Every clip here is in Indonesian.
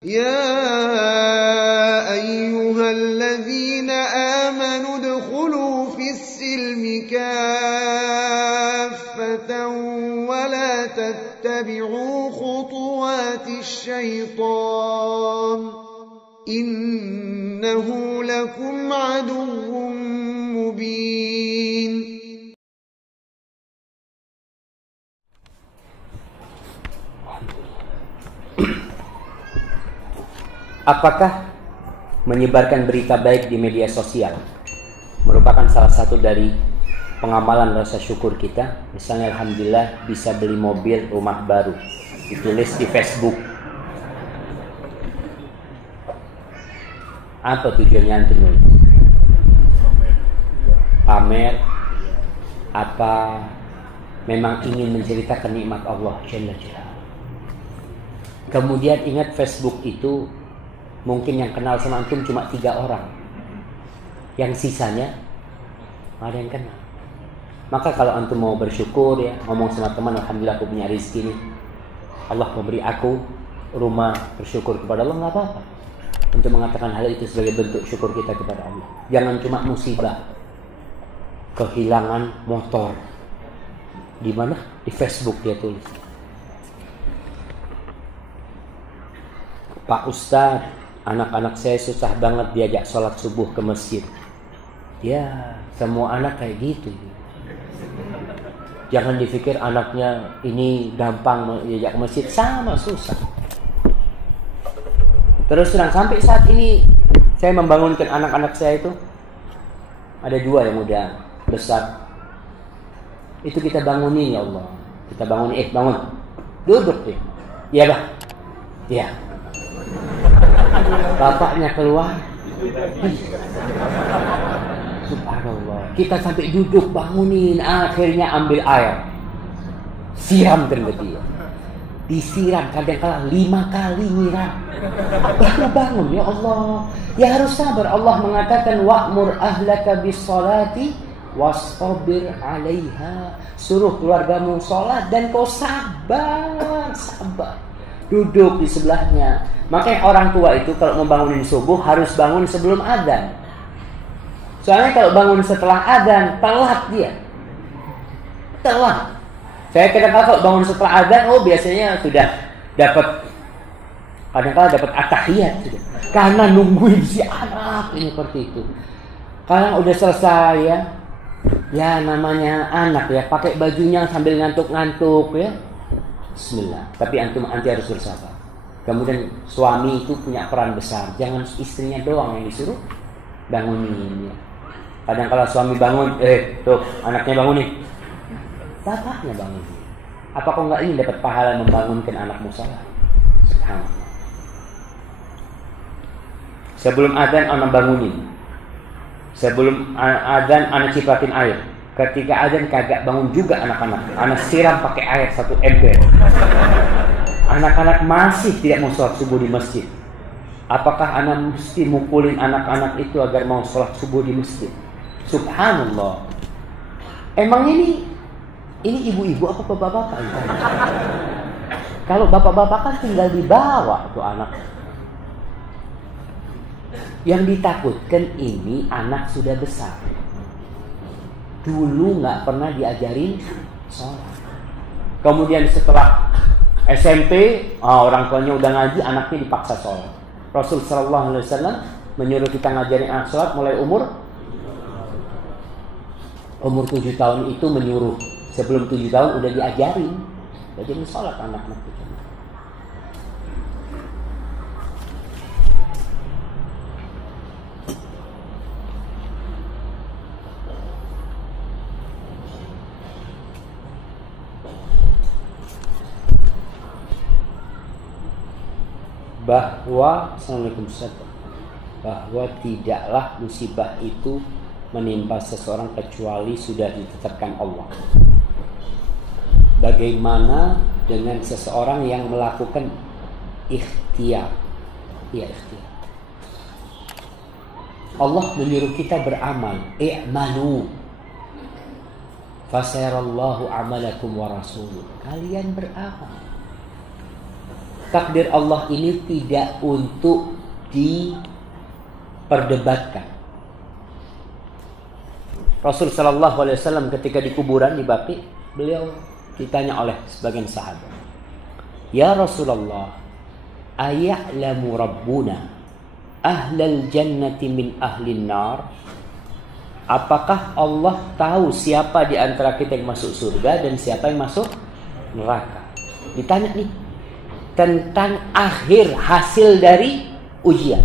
يا أيها الذين آمنوا ادخلوا في السلم كافة ولا تتبعوا خطوات الشيطان إنه لكم عدو مبين. Apakah menyebarkan berita baik di media sosial merupakan salah satu dari pengamalan rasa syukur kita? Misalnya alhamdulillah bisa beli mobil, rumah baru, ditulis di Facebook. Apa tujuannya antum? Pamer? Apa memang ingin menceritakan nikmat Allah Jalla Jalla? Kemudian ingat, Facebook itu mungkin yang kenal sama antum cuma 3 orang, yang sisanya ada yang kenal. Maka kalau antum mau bersyukur, ya, ngomong sama teman, alhamdulillah aku punya rezeki nih, Allah memberi aku rumah, bersyukur kepada Allah, nggak apa-apa. Untuk mengatakan hal itu sebagai bentuk syukur kita kepada Allah. Jangan cuma musibah, kehilangan motor, di mana? Di Facebook dia tulis, Pak Ustadz, anak-anak saya susah banget diajak sholat subuh ke masjid. Ya, semua anak kayak gitu. Jangan dipikir anaknya ini gampang diajak ke masjid, sama susah. Terus terang, sampai saat ini saya membangunkan anak-anak saya itu, ada 2 yang udah besar. Itu kita bangunin, ya Allah. Kita bangunin, bangun. Duduk deh. Iya, Bah. Iya. Bapaknya keluar. Subhanallah. Kita sampai duduk bangunin, akhirnya ambil air, siram terus dia. Disiram kadang-kadang 5 kali nyiram. Baru bangun, ya Allah. Ya harus sabar. Allah mengatakan wa'mur ahlaka bis-sholati wastabir 'alaiha. Suruh keluargamu sholat dan kau sabar. Duduk di sebelahnya. Makanya orang tua itu kalau membangunin subuh harus bangun sebelum adzan. Soalnya kalau bangun setelah adzan, telat dia. Telat. Saya kadang-kadang kalau bangun setelah adzan, biasanya sudah dapat, kadang-kadang dapat at-tahiyat sudah. Karena nungguin si anak ini seperti itu. Kalau udah selesai, ya namanya anak, ya, pakai bajunya sambil ngantuk-ngantuk, ya. Bismillah. Tapi antum harus bersabar. Kemudian suami itu punya peran besar. Jangan istrinya doang yang disuruh bangunin, ya. Kadang-kadang suami bangun, tuh anaknya bangun nih, bapaknya bangun. Apa kau nggak ingin dapat pahala membangunkan anakmu salat? Subhanallah. Sebelum adzan anak bangunin. Sebelum adzan anak cipratin air. Ketika adzan kagak bangun juga anak-anak. Anak siram pakai air 1 ember. Anak-anak masih tidak mau sholat subuh di masjid. Apakah anak mesti mukulin anak-anak itu agar mau sholat subuh di masjid? Subhanallah. Emang ini ibu-ibu apa bapak-bapak? Kalau bapak-bapak kan tinggal dibawa tuh anak. Yang ditakutkan ini anak sudah besar. Dulu nggak pernah diajarin sholat. Kemudian setelah SMP, orang tuanya udah ngaji, anaknya dipaksa sholat. Rasul sallallahu alaihi wasallam menyuruh kita ngajarin anak sholat mulai umur 7 tahun itu, menyuruh. Sebelum 7 tahun udah diajarin sholat anak-anak itu. Bahwa tidaklah musibah itu menimpa seseorang kecuali sudah ditetapkan Allah. Bagaimana dengan seseorang yang melakukan ikhtiar? Ya, ikhtiar. Allah menyuruh kita beramal. I'malu fasayarallahu amalakum wa rasuluh. Kalian beramal. takdir Allah ini tidak untuk diperdebatkan. Rasul sallallahu alaihi wasallam ketika di kuburan di Baqi, beliau ditanya oleh sebagian sahabat, "Ya Rasulullah, aya'lamu rabbuna ahlal jannati min ahlin nar?" Apakah Allah tahu siapa di antara kita yang masuk surga dan siapa yang masuk neraka? Ditanya nih tentang akhir hasil dari ujian.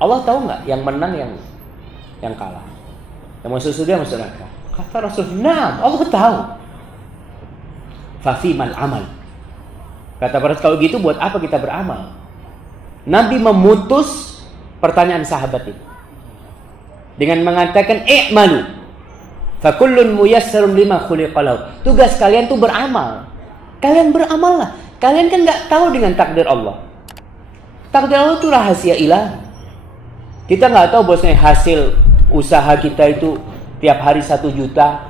Allah tahu nggak yang menang yang kalah, yang masuk surga masuk neraka? Kata Rasul, "Nah, Allah tahu." Fafimal amal. Kata para kalau gitu buat apa kita beramal? Nabi memutus pertanyaan sahabat itu dengan mengatakan, "I'malu fa kullun muyassarun lima khuliqa lahu." Tugas kalian tuh beramal. Kalian beramallah. Kalian kan nggak tahu dengan takdir Allah. Takdir Allah itu rahasia ilahi. Kita nggak tahu bosnya hasil usaha kita itu tiap hari 1 juta.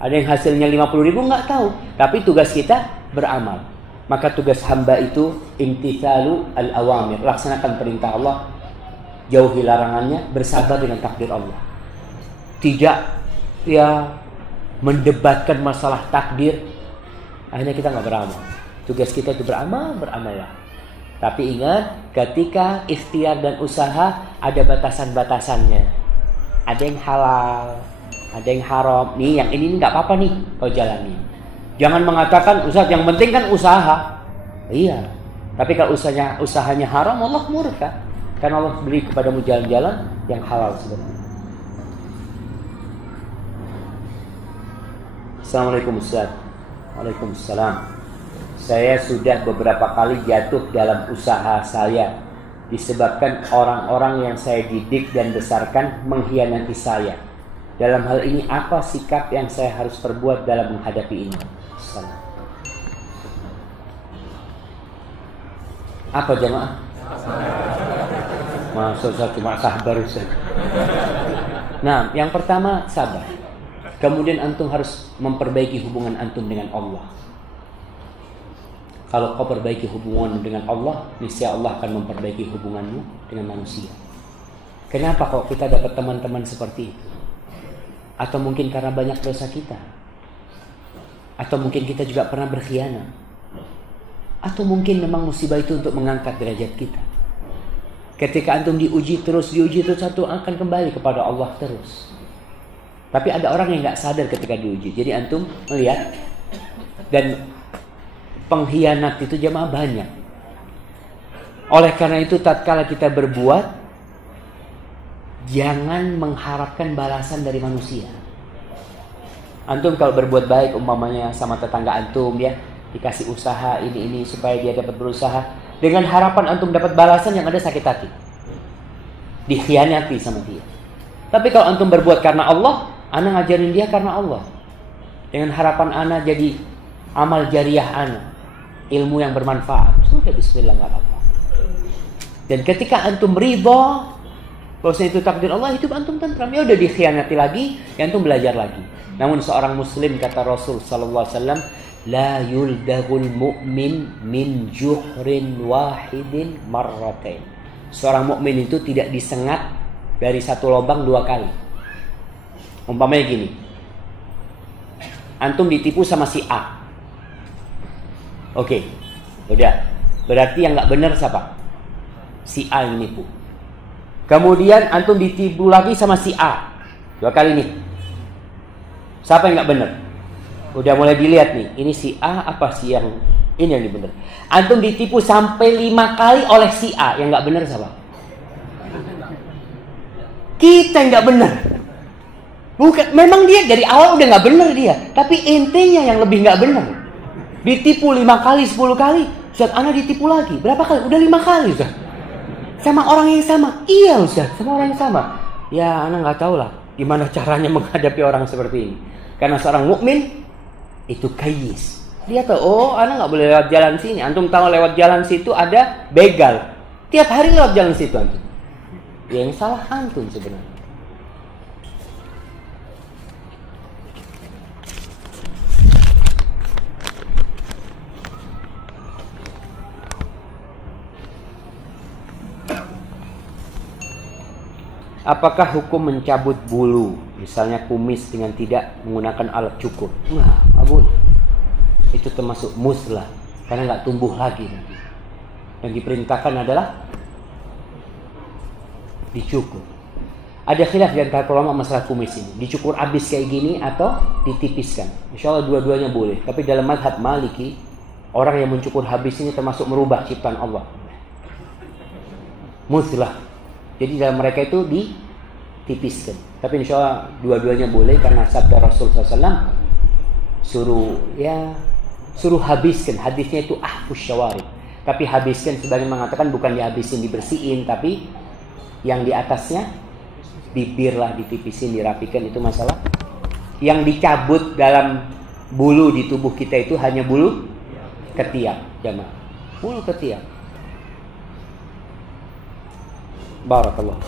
Ada yang hasilnya 50.000, nggak tahu. Tapi tugas kita beramal. Maka tugas hamba itu imtithalu al-awamir. Laksanakan perintah Allah, jauhi larangannya, bersabar dengan takdir Allah. Tidak mendebatkan masalah takdir. Akhirnya kita nggak beramal. Tugas kita itu beramallah. Tapi ingat, ketika ikhtiar dan usaha ada batasan-batasannya. Ada yang halal, ada yang haram. Nih, yang ini nggak apa-apa nih kau jalani. Jangan mengatakan, "Ustaz, yang penting kan usaha." Iya. Tapi kalau usahanya haram, Allah murka. Karena Allah beri kepadamu jalan-jalan yang halal sebenarnya. Assalamualaikum Ustaz. Waalaikumsalam. Saya sudah beberapa kali jatuh dalam usaha saya disebabkan orang-orang yang saya didik dan besarkan mengkhianati saya. Dalam hal ini apa sikap yang saya harus perbuat dalam menghadapi ini? Salam. Apa jamaah? Maksud saya cuma sabar Ustaz. Nah, yang pertama sabar. Kemudian antum harus memperbaiki hubungan antum dengan Allah. Kalau kau perbaiki hubungan dengan Allah, niscaya Allah akan memperbaiki hubunganmu dengan manusia. Kenapa kok kita dapat teman-teman seperti itu? Atau mungkin karena banyak dosa kita? Atau mungkin kita juga pernah berkhianat? Atau mungkin memang musibah itu untuk mengangkat derajat kita? Ketika antum diuji terus, antum akan kembali kepada Allah terus. Tapi ada orang yang nggak sadar ketika diuji. Jadi antum melihat, dan pengkhianat itu jamaah banyak. Oleh karena itu tatkala kita berbuat, jangan mengharapkan balasan dari manusia. Antum kalau berbuat baik umpamanya sama tetangga antum ya, dikasih usaha ini supaya dia dapat berusaha, dengan harapan antum dapat balasan, yang ada sakit hati, dikhianati sama dia. Tapi kalau antum berbuat karena Allah, ana ngajarin dia karena Allah, dengan harapan ana jadi amal jariah ana, ilmu yang bermanfaat, sudah bismillah, nggak apa-apa. Dan ketika antum ridha bahwasanya itu takdir Allah, itu antum tentram. Ya udah dikhianati lagi, ya antum belajar lagi. Namun seorang muslim, kata Rasul sallallahu alaihi wasallam, la yuldagul mu'min min juhrin wahidin marratain. Seorang mukmin itu tidak disengat dari satu lubang 2 kali. Umpamanya gini, antum ditipu sama si A. Oke, udah. Berarti yang nggak benar siapa? Si A yang nipu. Kemudian antum ditipu lagi sama si A 2 kali nih. Siapa yang nggak benar? Udah mulai dilihat nih, ini si A apa si yang ini yang benar? Antum ditipu sampai 5 kali oleh si A, yang nggak benar siapa? Kita yang nggak benar. Bukan, memang dia dari awal udah nggak benar dia, tapi intinya yang lebih nggak benar. Ditipu 5 kali, 10 kali, Ustaz, ana ditipu lagi. Berapa kali? Udah 5 kali, Ustaz. Sama orang yang sama. Iya, Ustaz, sama orang yang sama. Ya, ana nggak tahu lah gimana caranya menghadapi orang seperti ini. Karena seorang mukmin itu kayis. Dia tahu, oh, ana nggak boleh lewat jalan sini. Antum tahu lewat jalan situ ada begal. Tiap hari lewat jalan situ antum. Yang salah antum sebenarnya. Apakah hukum mencabut bulu, misalnya kumis, dengan tidak menggunakan alat cukur? Nah, Abu, itu termasuk muslah, karena nggak tumbuh lagi nanti. Yang diperintahkan adalah dicukur. Ada khilaf di antara ulama masalah kumis ini, dicukur habis kayak gini atau ditipiskan. Insya Allah dua-duanya boleh. Tapi dalam mazhab Maliki, orang yang mencukur habis ini termasuk merubah ciptaan Allah. Muslah. Jadi dalam mereka itu ditipiskan. Tapi insya Allah dua-duanya boleh, karena sabda Rasul SAW suruh habiskan. Hadisnya itu ahfus syawarib. Tapi habiskan sebagian mengatakan bukan dihabisin, dibersihin, tapi yang di atasnya bibir lah ditipisin, dirapikan. Itu masalah. Yang dicabut dalam bulu di tubuh kita itu hanya bulu ketiak, jamaah. Bulu ketiak. Barakallah.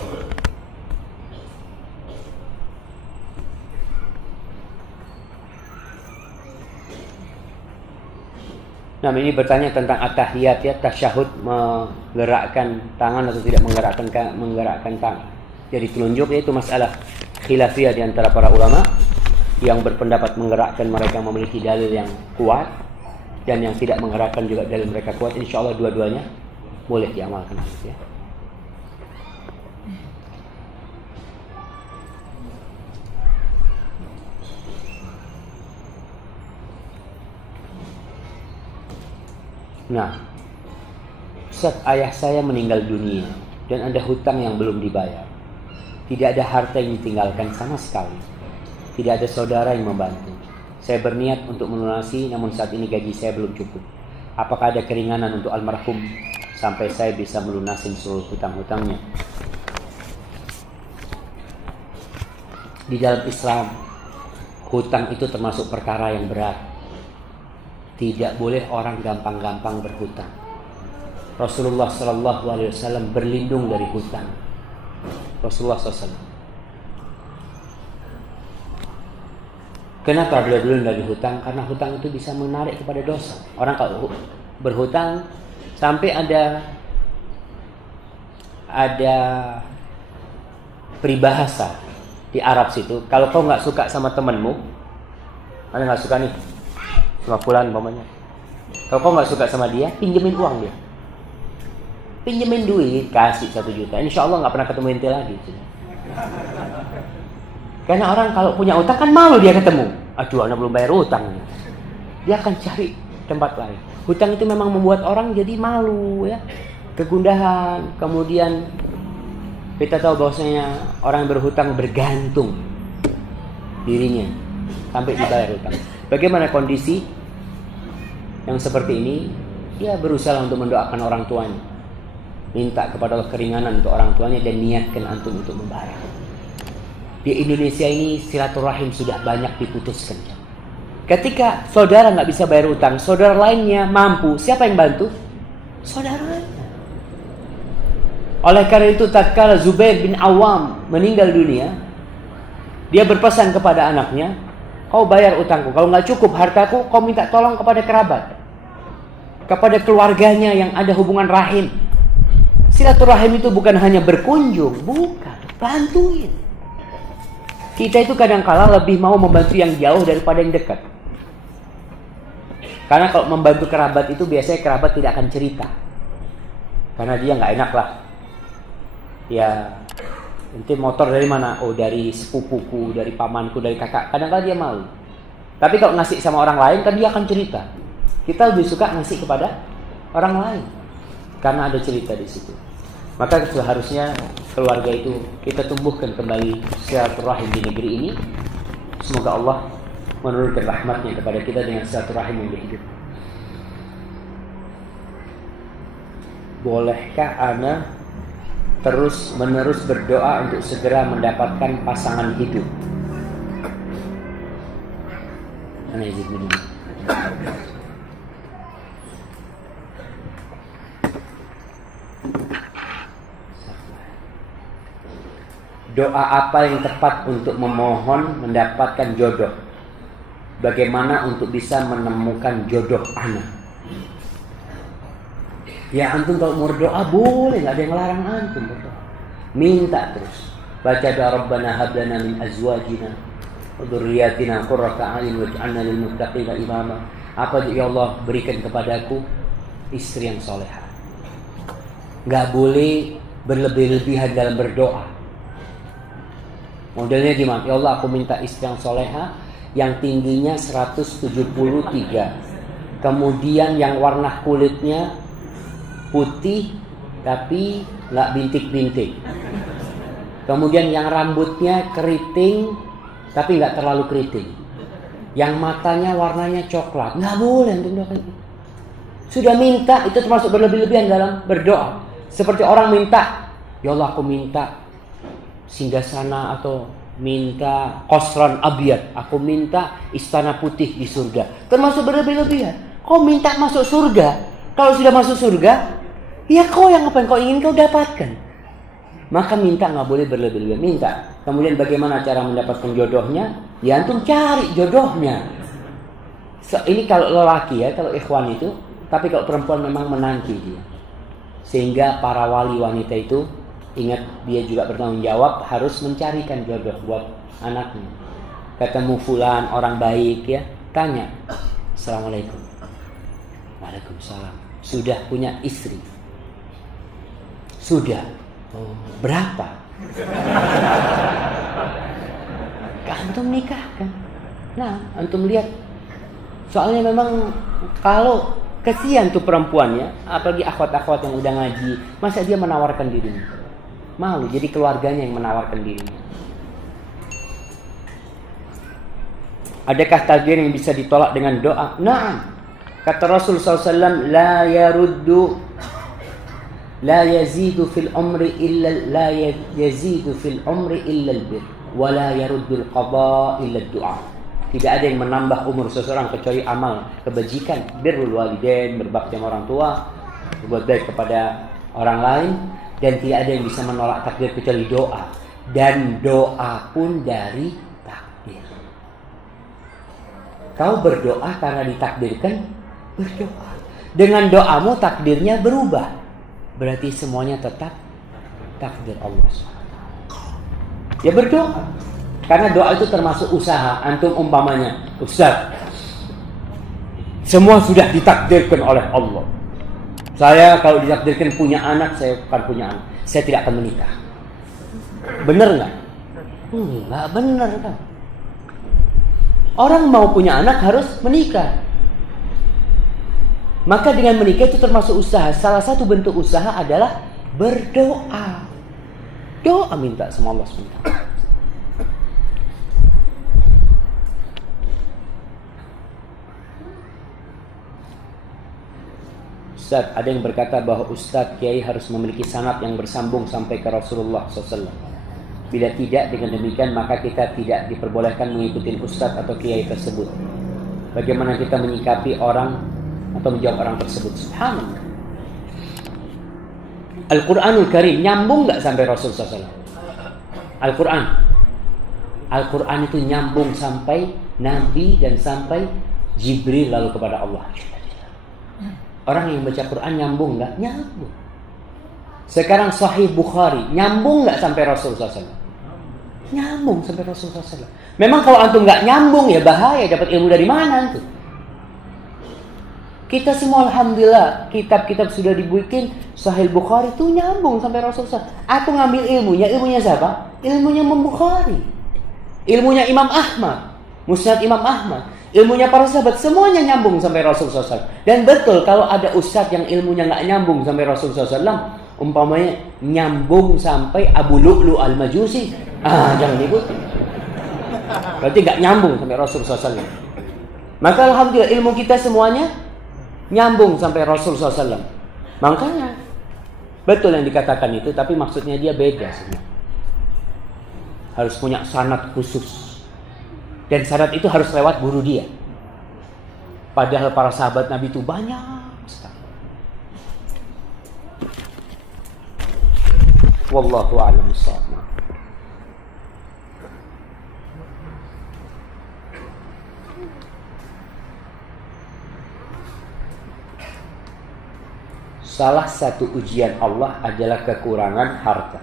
Nah, ini bertanya tentang at-tahiyat ya, tasyahud, menggerakkan tangan atau tidak menggerakkan tangan. Jadi telunjuk, yaitu masalah khilafiyah di antara para ulama. Yang berpendapat menggerakkan mereka memiliki dalil yang kuat, dan yang tidak menggerakkan juga dalil mereka kuat. Insya Allah dua-duanya boleh diamalkan ya. Nah, Ustaz, ayah saya meninggal dunia dan ada hutang yang belum dibayar. Tidak ada harta yang ditinggalkan sama sekali. Tidak ada saudara yang membantu. Saya berniat untuk melunasi, namun saat ini gaji saya belum cukup. Apakah ada keringanan untuk almarhum sampai saya bisa melunasi seluruh hutang-hutangnya? Di dalam Islam, hutang itu termasuk perkara yang berat. Tidak boleh orang gampang-gampang berhutang. Rasulullah SAW berlindung dari hutang. Rasulullah SAW. Kenapa beliau berlindung dari hutang? Karena hutang itu bisa menarik kepada dosa. Orang kalau berhutang, sampai ada peribahasa di Arab situ. Kalau kau nggak suka sama temanmu, anda nggak suka nih sama fulan umpamanya. Kalau kau nggak suka sama dia, pinjemin uang dia. Pinjemin duit, kasih 1 juta. Insya Allah nggak pernah ketemu ente lagi. Karena orang kalau punya utang kan malu dia ketemu. Aduh, anak belum bayar utang. Dia akan cari tempat lain. Hutang itu memang membuat orang jadi malu ya, kegundahan. Kemudian kita tahu bahwasanya orang yang berhutang bergantung dirinya sampai dibayar hutang. Bagaimana kondisi yang seperti ini? Dia berusaha untuk mendoakan orang tuanya, minta kepada Allah keringanan untuk orang tuanya, dan niatkan antum untuk membayar. Di Indonesia ini silaturahim sudah banyak diputuskan. Ketika saudara nggak bisa bayar utang, saudara lainnya mampu, siapa yang bantu? Saudara lainnya. Oleh karena itu, tatkala Zubair bin Awam meninggal dunia, dia berpesan kepada anaknya, kau bayar utangku. Kalau nggak cukup hartaku, kau minta tolong kepada kerabat, kepada keluarganya yang ada hubungan rahim. Silaturahim itu bukan hanya berkunjung, bukan, bantuin. Kita itu kadang-kala lebih mau membantu yang jauh daripada yang dekat. Karena kalau membantu kerabat itu biasanya kerabat tidak akan cerita, karena dia nggak enak lah. Ya, nanti motor dari mana? Oh, dari sepupuku, dari pamanku, dari kakak. Kadang-kadang dia malu. Tapi kalau ngasih sama orang lain, kan dia akan cerita. Kita lebih suka ngasih kepada orang lain karena ada cerita di situ. Maka seharusnya keluarga itu kita tumbuhkan kembali silaturahim di negeri ini. Semoga Allah menurunkan rahmatnya kepada kita dengan silaturahim yang hidup. Bolehkah ana terus menerus berdoa untuk segera mendapatkan pasangan hidup? Ana izin minum. Doa apa yang tepat untuk memohon mendapatkan jodoh? Bagaimana untuk bisa menemukan jodoh anak? Ya, antum kalau mau berdoa boleh, nggak ada yang larang antum berdoa. Minta terus. Baca doa Rabbana hab lana min azwajina wa dzurriyyatina qurrata a'yun waj'alna lil muttaqina imama. Apa ya Allah, berikan kepadaku istri yang solehah. Gak boleh berlebih-lebihan dalam berdoa. Modelnya gimana? Ya Allah, aku minta istri yang solehah yang tingginya 173. Kemudian yang warna kulitnya putih tapi gak bintik-bintik. Kemudian yang rambutnya keriting tapi gak terlalu keriting. Yang matanya warnanya coklat. Gak boleh untuk doa. Sudah minta, itu termasuk berlebih-lebihan dalam berdoa. Seperti orang minta, ya Allah aku minta singgasana atau minta qasran abyad, aku minta istana putih di surga. Termasuk berlebih-lebihan. Kau minta masuk surga. Kalau sudah masuk surga, ya kau yang apa yang kau ingin kau dapatkan. Maka minta gak boleh berlebih-lebihan. Minta. Kemudian bagaimana cara mendapatkan jodohnya? Ya antum cari jodohnya. Ini kalau lelaki ya, kalau ikhwan itu. Tapi kalau perempuan memang menanti dia. Sehingga para wali wanita itu ingat, dia juga bertanggung jawab harus mencarikan jodoh buat anaknya. Ketemu fulan orang baik ya, tanya, Assalamualaikum. Waalaikumsalam. Sudah punya istri? Sudah. Oh, berapa? Antum nikahkan. Nah, antum lihat. Soalnya memang kalau kesian tuh perempuannya, apalagi akhwat-akhwat yang udah ngaji, masa dia menawarkan dirinya? Malu, jadi keluarganya yang menawarkan dirinya. Adakah takdir yang bisa ditolak dengan doa? Naam. Kata Rasul SAW, la yazidu fil umri illa al-bir, wa la yaruddul qada illa ad-du'a. Tidak ada yang menambah umur seseorang kecuali amal kebajikan, birrul walidain, berbakti sama orang tua, berbuat baik kepada orang lain, dan tidak ada yang bisa menolak takdir kecuali doa. Dan doa pun dari takdir. Kau berdoa karena ditakdirkan berdoa. Dengan doamu takdirnya berubah. Berarti semuanya tetap takdir Allah SWT. Ya berdoa. Karena doa itu termasuk usaha. Antum umpamanya, Ustaz, semua sudah ditakdirkan oleh Allah. Saya kalau ditakdirkan punya anak, saya bukan punya anak. Saya tidak akan menikah. Benar nggak? Nggak benar kan? Orang mau punya anak harus menikah. Maka dengan menikah itu termasuk usaha. Salah satu bentuk usaha adalah berdoa. Doa minta sama Allah SWT. Ustaz, ada yang berkata bahwa Ustaz Kiai harus memiliki sanad yang bersambung sampai ke Rasulullah SAW. Bila tidak, dengan demikian maka kita tidak diperbolehkan mengikuti Ustaz atau Kiai tersebut. Bagaimana kita menyikapi orang atau menjawab orang tersebut? Subhanallah. Al-Quranul Karim nyambung gak sampai Rasul SAW? Al-Quran itu nyambung sampai Nabi dan sampai Jibril lalu kepada Allah. Orang yang baca Quran nyambung nggak? Nyambung. Sekarang Sahih Bukhari nyambung nggak sampai Rasulullah SAW? Nyambung sampai Rasulullah SAW. Memang kalau antum nggak nyambung ya bahaya. Dapat ilmu dari mana itu? Kita semua alhamdulillah kitab-kitab sudah dibikin. Sahih Bukhari itu nyambung sampai Rasulullah SAW. Aku ngambil ilmunya. Ilmunya siapa? Ilmunya Imam Bukhari. Ilmunya Imam Ahmad. Musnad Imam Ahmad. Ilmunya para sahabat semuanya nyambung sampai Rasulullah SAW. Dan betul kalau ada ustadz yang ilmunya nggak nyambung sampai Rasulullah SAW, umpamanya nyambung sampai Abu Lu'lu al-Majusi, jangan ikuti. Berarti nggak nyambung sampai Rasulullah SAW. Maka alhamdulillah ilmu kita semuanya nyambung sampai Rasulullah SAW. Makanya betul yang dikatakan itu, tapi maksudnya dia beda sebenarnya. Harus punya sanad khusus. Dan syarat itu harus lewat guru dia. Padahal para sahabat Nabi itu banyak sekali. Wallahu a'lam bishawab. Salah satu ujian Allah adalah kekurangan harta.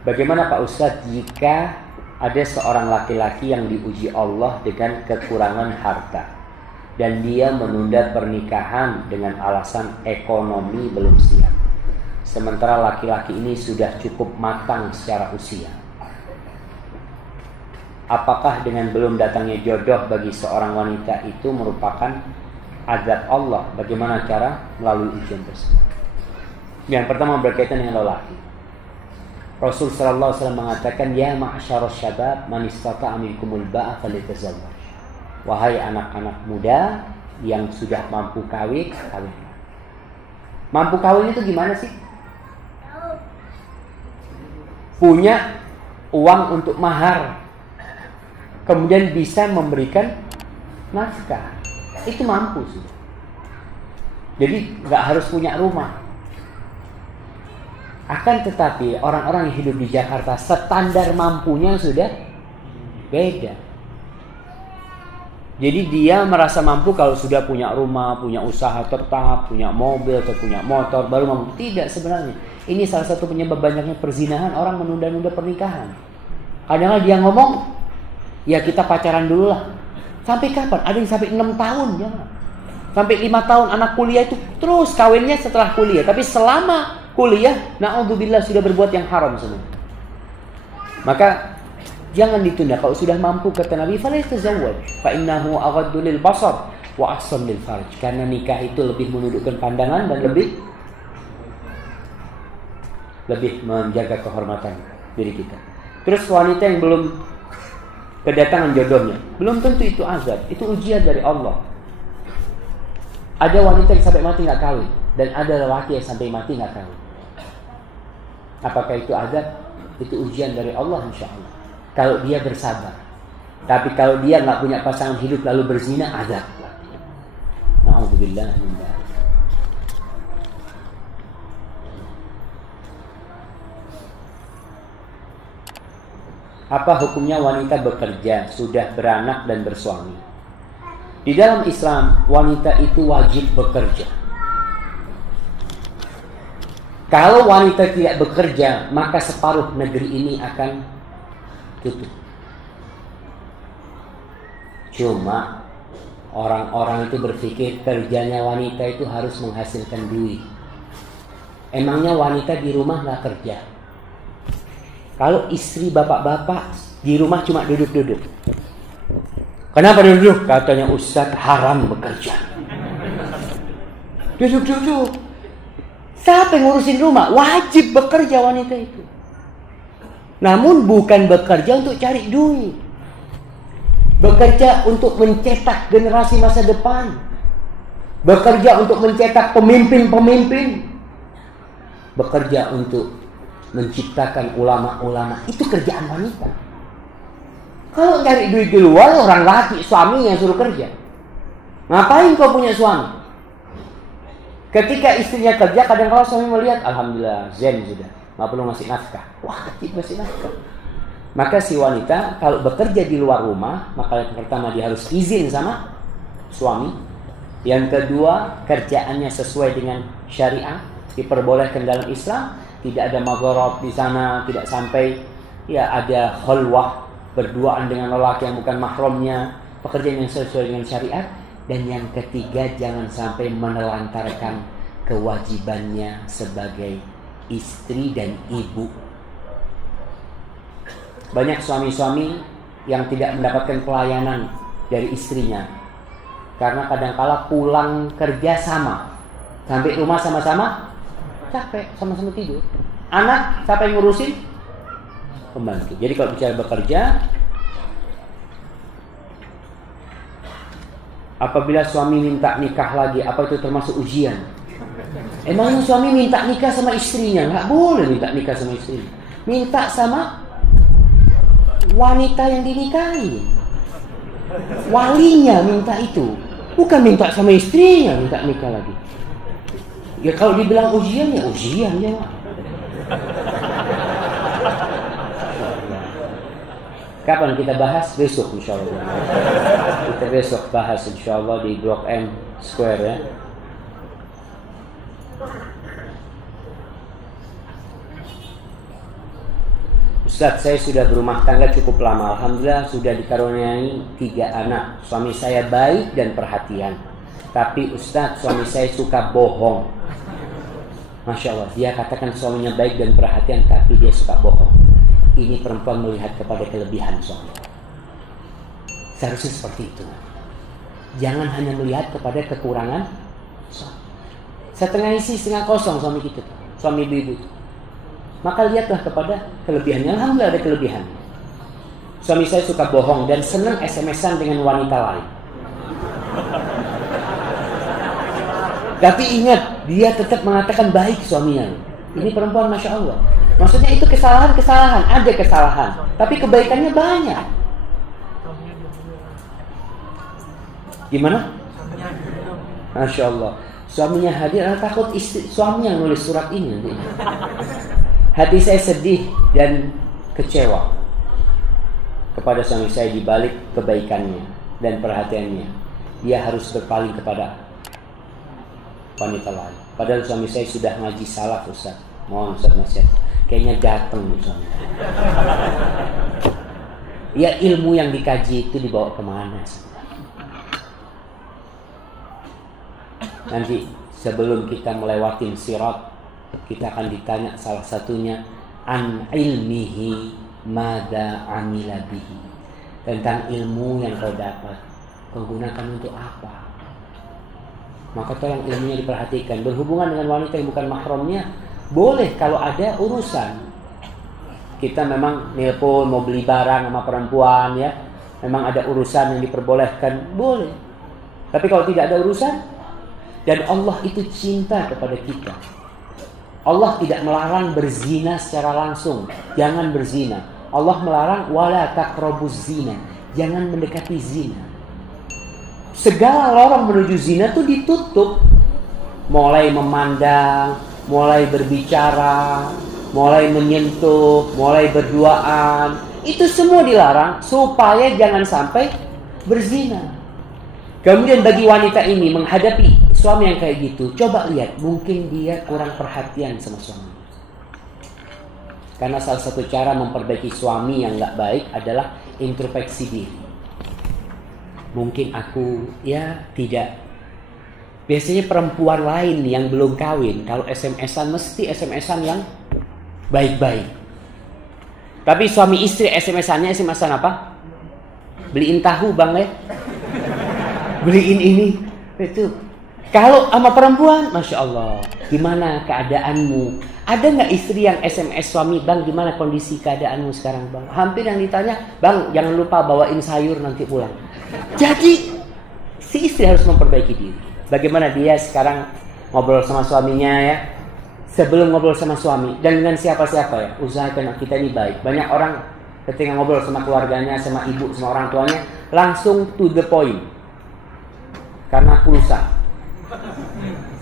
Bagaimana Pak Ustadz jika ada seorang laki-laki yang diuji Allah dengan kekurangan harta dan dia menunda pernikahan dengan alasan ekonomi belum siap, sementara laki-laki ini sudah cukup matang secara usia? Apakah dengan belum datangnya jodoh bagi seorang wanita itu merupakan azab Allah? Bagaimana cara melalui ujian tersebut? Yang pertama berkaitan dengan lelaki. Rasul sallallahu alaihi wasallam mengatakan, ya ma'syarasy syabab man istata'a minkumul ba'a falyatazawwaj. Wahai anak-anak muda yang sudah mampu kawin, kawin. Mampu kawin itu gimana sih? Punya uang untuk mahar, kemudian bisa memberikan nafkah, itu mampu sudah. Jadi nggak harus punya rumah. Akan tetapi orang-orang yang hidup di Jakarta standar mampunya sudah beda. Jadi dia merasa mampu kalau sudah punya rumah, punya usaha tetap, punya mobil atau punya motor baru mampu. Tidak sebenarnya. Ini salah satu penyebab banyaknya perzinahan, orang menunda-nunda pernikahan. Kadang-kadang dia ngomong, ya kita pacaran dulu lah. Sampai kapan? Ada yang sampai 6 tahun ya. Sampai 5 tahun anak kuliah itu terus kawinnya setelah kuliah. Tapi selama kuliah, na'udzubillah sudah berbuat yang haram semua. Maka jangan ditunda. Kalau sudah mampu, kata Nabi, falyatazawwaj fa innahu aghaddu lil basar wa ahsan lil farj. Karena nikah itu lebih menundukkan pandangan dan lebih menjaga kehormatan diri kita. Terus wanita yang belum kedatangan jodohnya, belum tentu itu azab, itu ujian dari Allah. Ada wanita yang sampai mati nggak kawin, dan ada lelaki yang sampai mati nggak kawin. Apakah itu azab? Itu ujian dari Allah insya Allah. Kalau dia bersabar. Tapi kalau dia nggak punya pasangan hidup lalu berzina, azab. Na'udzubillah min dzalik. Apa hukumnya wanita bekerja, sudah beranak dan bersuami? Di dalam Islam, wanita itu wajib bekerja. Kalau wanita tidak bekerja, maka separuh negeri ini akan tutup. Cuma orang-orang itu berpikir kerjanya wanita itu harus menghasilkan duit. Emangnya wanita di rumah nggak kerja? Kalau istri bapak-bapak di rumah cuma duduk-duduk. Kenapa duduk? Katanya Ustadz haram bekerja. Duduk-duduk. Siapa yang ngurusin rumah? Wajib bekerja wanita itu. Namun bukan bekerja untuk cari duit. Bekerja untuk mencetak generasi masa depan. Bekerja untuk mencetak pemimpin-pemimpin. Bekerja untuk menciptakan ulama-ulama. Itu kerjaan wanita. Kalau cari duit di luar, orang laki, suami yang suruh kerja. Ngapain kau punya suami? Ketika istrinya kerja, kadang-kadang suami melihat, alhamdulillah, zen sudah, nggak perlu ngasih nafkah. Wajib ngasih nafkah. Maka si wanita kalau bekerja di luar rumah, maka yang pertama dia harus izin sama suami. Yang kedua, kerjaannya sesuai dengan syariah, diperbolehkan dalam Islam, tidak ada madharat di sana, tidak sampai ya ada khalwah, berduaan dengan lelaki yang bukan mahramnya, pekerjaan yang sesuai dengan syariat. Dan yang ketiga, jangan sampai menelantarkan kewajibannya sebagai istri dan ibu. Banyak suami-suami yang tidak mendapatkan pelayanan dari istrinya karena kadang-kala pulang kerja sama, sampai rumah sama-sama capek, sama-sama tidur. Anak siapa yang ngurusin? Pembantu. Jadi kalau bicara bekerja, apabila suami minta nikah lagi, apa itu termasuk ujian? Emangnya suami minta nikah sama istrinya? Nggak boleh minta nikah sama istrinya. Minta sama wanita yang dinikahi. Walinya minta itu. Bukan minta sama istrinya, minta nikah lagi. Ya kalau dibilang ujian, ya ujian ya. Kapan kita bahas? Besok insyaAllah. Kita besok bahas insyaAllah di Blok M Square ya. Ustadz, saya sudah berumah tangga cukup lama. Alhamdulillah sudah dikaruniai 3 anak. Suami saya baik dan perhatian. Tapi Ustadz, suami saya suka bohong. Masya Allah, dia katakan suaminya baik dan perhatian, tapi dia suka bohong. Ini perempuan melihat kepada kelebihan suami. Seharusnya seperti itu. Jangan hanya melihat kepada kekurangan suami. Setengah isi setengah kosong suami kita, suami ibu. Maka lihatlah kepada kelebihannya. Alhamdulillah ada kelebihan. Suami saya suka bohong dan senang SMS-an dengan wanita lain. Tapi ingat, dia tetap mengatakan baik suaminya. Ini perempuan Masya Allah. Maksudnya itu kesalahan-kesalahan, ada kesalahan, tapi kebaikannya banyak. Gimana? Masya Allah. Suaminya hadir, takut istri suami yang nulis surat ini nanti. Hati saya sedih dan kecewa kepada suami saya di balik kebaikannya dan perhatiannya. Dia harus berpaling kepada wanita lain. Padahal suami saya sudah ngaji salaf, Ustaz. Mohon Ustaz nasihat. Kayaknya datang suami. Ya, ilmu yang dikaji itu dibawa kemana? Nanti sebelum kita melewati sirat, kita akan ditanya salah satunya an ilmihi mada amila bihi, tentang ilmu yang kau dapat kau gunakan untuk apa. Maka tolong ilmunya diperhatikan. Berhubungan dengan wanita yang bukan mahramnya boleh kalau ada urusan. Kita memang nelpon mau beli barang sama perempuan ya, memang ada urusan yang diperbolehkan, boleh. Tapi kalau tidak ada urusan, dan Allah itu cinta kepada kita, Allah tidak melarang berzina secara langsung, jangan berzina. Allah melarang wala taqrabuz zina, jangan mendekati zina. Segala lorong menuju zina itu ditutup. Mulai memandang, mulai berbicara, mulai menyentuh, mulai berduaan, itu semua dilarang supaya jangan sampai berzina. Kemudian bagi wanita ini menghadapi suami yang kayak gitu, coba lihat, mungkin dia kurang perhatian sama suami. Karena salah satu cara memperbaiki suami yang gak baik adalah introspeksi diri. Mungkin aku tidak. Biasanya perempuan lain yang belum kawin, kalau SMS-an mesti SMS-an yang baik-baik. Tapi suami istri SMS-annya SMS-an apa? Beliin tahu bang ya, beliin ini itu. Kalau sama perempuan, Masya Allah, gimana keadaanmu? Ada nggak istri yang SMS suami, bang gimana kondisi keadaanmu sekarang bang? Hampir yang ditanya, bang jangan lupa bawain sayur nanti pulang. Jadi si istri harus memperbaiki diri. Bagaimana dia sekarang ngobrol sama suaminya ya, sebelum ngobrol sama suami dan dengan siapa-siapa ya, usahakan kita ini baik. Banyak orang ketika ngobrol sama keluarganya, sama ibu, sama orang tuanya, langsung to the point. Karena pulsa,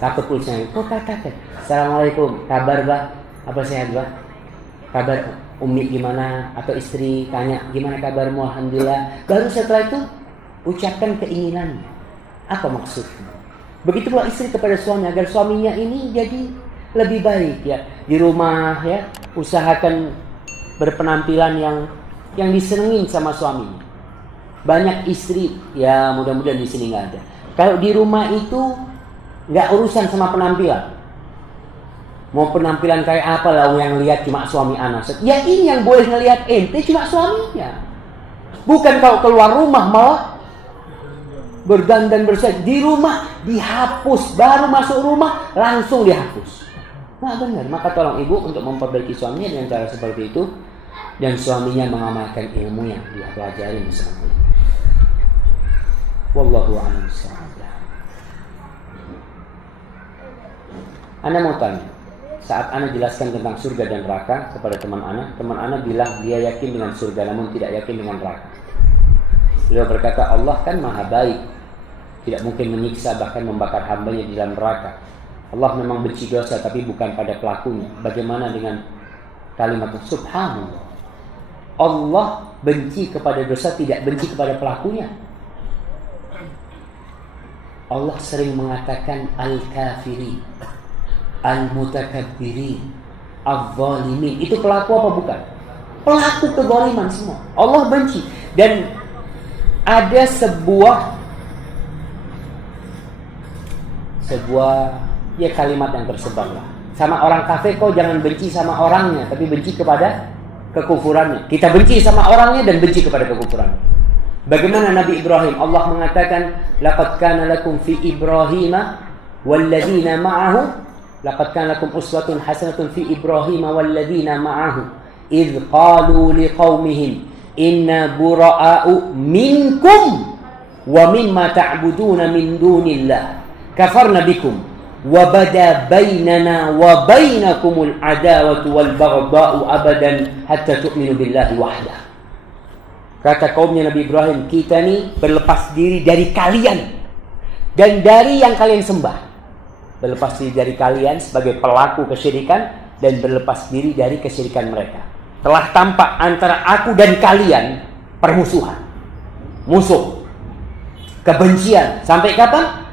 takut pulsanya. Oh kata, assalamualaikum, kabar bah, apa sehat bah, kabar umi gimana, atau istri tanya gimana kabarmu, alhamdulillah. Baru setelah itu ucapkan keinginannya, apa maksudnya. Begitu pula istri kepada suami, agar suaminya ini jadi lebih baik ya di rumah ya, usahakan berpenampilan yang disenengin sama suaminya. Banyak istri ya, mudah-mudahan di sini nggak ada. Kalau di rumah itu nggak urusan sama penampilan, mau penampilan kayak apa lah yang lihat cuma suami anak. Ya ini yang boleh ngelihat ente cuma suaminya. Bukan kalau keluar rumah malah berdandan bersih. Di rumah dihapus, baru masuk rumah langsung dihapus. Nah benar, maka tolong ibu untuk memperbaiki suaminya dengan cara seperti itu, dan suaminya mengamalkan ilmu yang dia pelajari bersama. Wallahu a'lam bishawab. Ana mau tanya, saat Ana jelaskan tentang surga dan neraka kepada teman Ana bilang dia yakin dengan surga namun tidak yakin dengan neraka. Beliau berkata, Allah kan maha baik, tidak mungkin menyiksa bahkan membakar hambanya di dalam neraka. Allah memang benci dosa tapi bukan pada pelakunya. Bagaimana dengan kalimat subhanallah? Allah benci kepada dosa, tidak benci kepada pelakunya. Allah sering mengatakan al-kafirin, al-mutakabbirin, al-zalimin. Itu pelaku apa bukan? Pelaku kezaliman semua. Allah benci. Dan ada sebuah ya kalimat yang tersebar lah. Sama orang kafir kau jangan benci sama orangnya, tapi benci kepada kekufurannya. Kita benci sama orangnya dan benci kepada kekufurannya. Bagaimana Nabi Ibrahim? Allah mengatakan, laqad kana lakum fi Ibrahima walladzina ma'ahu, laqad kana lakum uswatun hasanatun fi Ibrahima walladzina ma'ahu idh qalu liqaumihim inna bura'a'u minkum wa mimma ta'buduna min dunillah kafarna bikum wa bada bainana wa bainakumul adawatu wal baghdha'u abadan hatta tu'minu billahi wahdah. Kata kaumnya Nabi Ibrahim, kita nih berlepas diri dari kalian dan dari yang kalian sembah. Berlepas diri dari kalian sebagai pelaku kesyirikan dan berlepas diri dari kesyirikan mereka. Telah tampak antara aku dan kalian permusuhan, musuh, kebencian. Sampai kapan?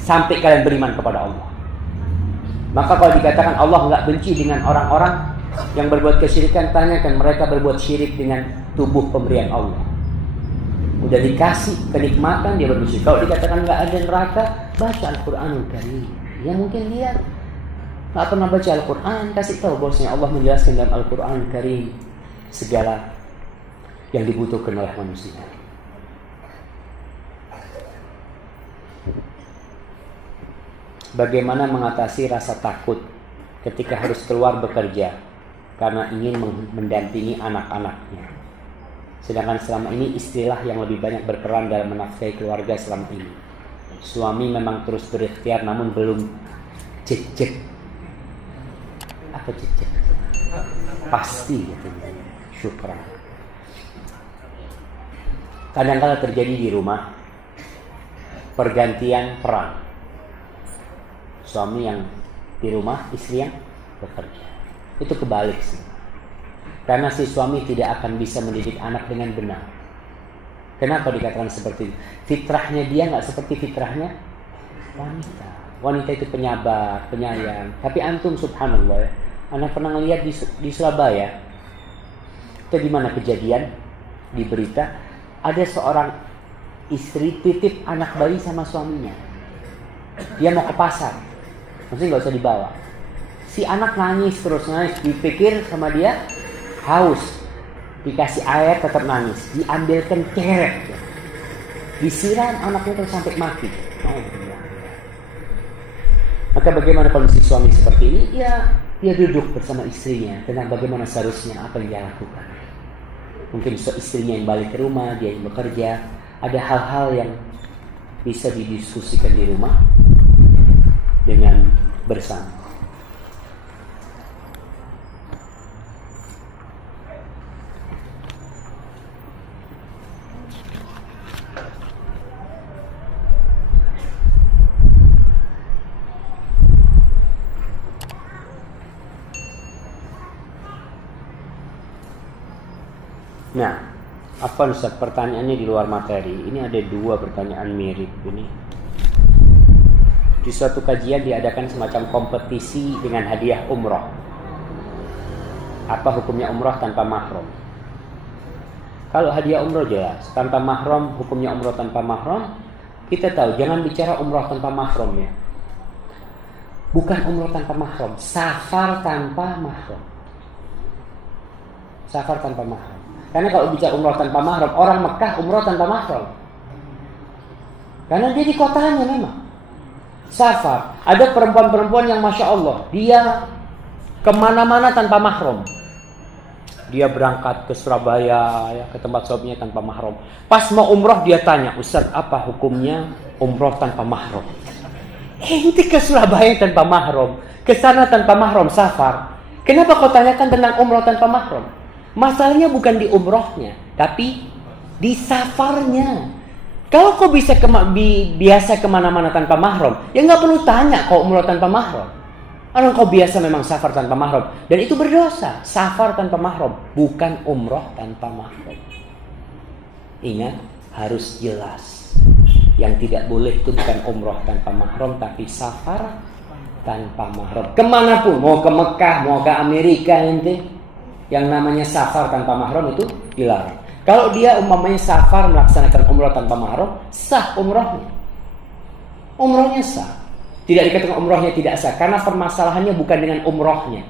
Sampai kalian beriman kepada Allah. Maka kalau dikatakan Allah nggak benci dengan orang-orang yang berbuat kesyirikan, tanyakan mereka berbuat syirik dengan tubuh pemberian Allah. Udah dikasih kenikmatan dia bermusyrik. Kalau dikatakan nggak ada neraka, baca Al-Quranul Karim. Ya mungkin dia nggak pernah baca Al-Quran. Kasih tahu bosnya Allah menjelaskan dalam Al-Quranul Karim segala yang dibutuhkan oleh manusia. Bagaimana mengatasi rasa takut ketika harus keluar bekerja karena ingin mendampingi anak-anaknya. Sedangkan selama ini istrilah yang lebih banyak berperan dalam menafkahi keluarga selama ini. Suami memang terus berikhtiar namun belum cecek. Apa cecek? Pasti gitu. Syukran. Kadang-kadang terjadi di rumah pergantian peran. Suami yang di rumah, istri yang bekerja. Itu kebalik sih. Karena si suami tidak akan bisa mendidik anak dengan benar. Kenapa dikatakan seperti itu? Fitrahnya dia nggak seperti fitrahnya wanita. Wanita itu penyabar, penyayang. Tapi antum subhanallah ya, anak pernah lihat di Surabaya. Itu di mana kejadian di berita ada seorang istri titip anak bayi sama suaminya. Dia mau ke pasar, maksudnya nggak usah dibawa. Si anak nangis terus nangis, dipikir sama dia haus, dikasih air tetap nangis, diambilkan ceret, disiram anaknya terus sampai mati. Maka bagaimana kondisi suami seperti ini? Ya, dia duduk bersama istrinya tentang bagaimana seharusnya apa yang dia lakukan. Mungkin istrinya yang balik ke rumah, dia yang bekerja. Ada hal-hal yang bisa didiskusikan di rumah dengan bersama. Nah, apa Ustaz, pertanyaannya di luar materi. Ini ada 2 pertanyaan mirip ini. Di suatu kajian diadakan semacam kompetisi dengan hadiah umroh. Apa hukumnya umroh tanpa mahram? Kalau hadiah umroh jelas, tanpa mahram, hukumnya umroh tanpa mahram. Kita tahu, jangan bicara umroh tanpa mahram ya. Bukan umroh tanpa mahram, safar tanpa mahram. Safar tanpa mahram. Karena kalau bicara umroh tanpa mahram, orang Mekah umroh tanpa mahram. Karena dia di kotanya memang. Safar. Ada perempuan-perempuan yang Masya Allah, dia kemana-mana tanpa mahram. Dia berangkat ke Surabaya, ya, ke tempat suaminya tanpa mahram. Pas mau umroh dia tanya, Ustaz, apa hukumnya umroh tanpa mahram? Ente ke Surabaya tanpa mahram, ke sana tanpa mahram, safar. Kenapa kau tanyakan tentang umroh tanpa mahram? Masalahnya bukan di umrohnya, tapi di safarnya. Kalau kau bisa biasa kemana-mana tanpa mahram, ya nggak perlu tanya kau umroh tanpa mahram. Kalau kau biasa memang safar tanpa mahram, dan itu berdosa. Safar tanpa mahram, bukan umroh tanpa mahram. Ingat, harus jelas. Yang tidak boleh itu bukan umroh tanpa mahram, tapi safar tanpa mahram. Kemanapun, mau ke Mekah, mau ke Amerika nanti. Yang namanya safar tanpa mahram itu dilarang. Kalau dia umpamanya safar melaksanakan umrah tanpa mahram, sah umrahnya. Umrahnya sah. Tidak dikatakan umrahnya tidak sah, karena permasalahannya bukan dengan umrahnya.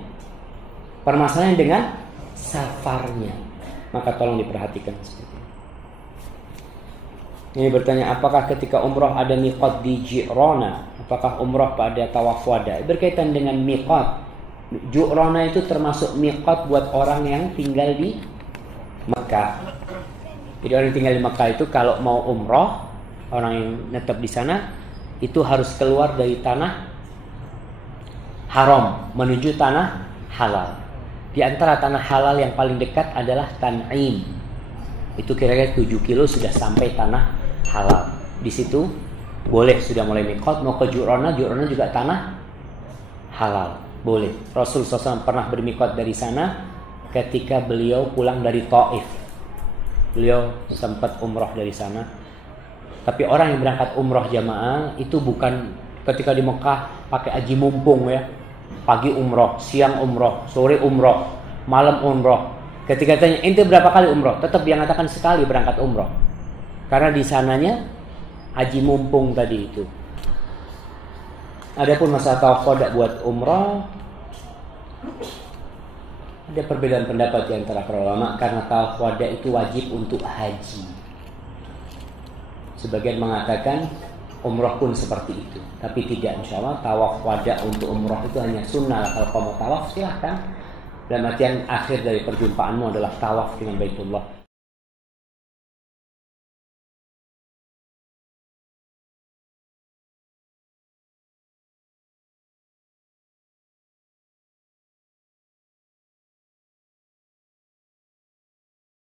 Permasalahannya dengan safarnya. Maka tolong diperhatikan seperti ini. Ini bertanya, apakah ketika umrah ada miqat di Ji'rana? Apakah umrah pada tawaf wada? Berkaitan dengan miqat. Ji'rana itu termasuk miqat buat orang yang tinggal di Mekah. Jadi orang yang tinggal di Mekah itu kalau mau umrah, orang yang netap di sana itu harus keluar dari tanah haram menuju tanah halal. Di antara tanah halal yang paling dekat adalah Tan'im. Itu kira-kira 7 kilo sudah sampai tanah halal. Di situ boleh sudah mulai miqat. Mau ke Ji'rana, Ji'rana juga tanah halal. Boleh. Rasul SAW pernah bermiqat dari sana ketika beliau pulang dari Taif. Beliau sempat umrah dari sana. Tapi orang yang berangkat umrah jamaah itu bukan ketika di Mekah pakai haji mumpung ya. Pagi umrah, siang umrah, sore umrah, malam umrah. Ketika tanya, ente berapa kali umrah? Tetap dia mengatakan sekali berangkat umrah. Karena di sananya haji mumpung tadi itu. Adapun masalah tawaf wada buat umrah, ada perbedaan pendapat di antara para ulama karena tawaf wada itu wajib untuk haji. Sebagian mengatakan umrah pun seperti itu, tapi tidak, insyaallah tawaf wada untuk umrah itu hanya sunnah. Kalau kamu tawaf silahkan. Dan artian akhir dari perjumpaanmu adalah tawaf dengan Baitullah.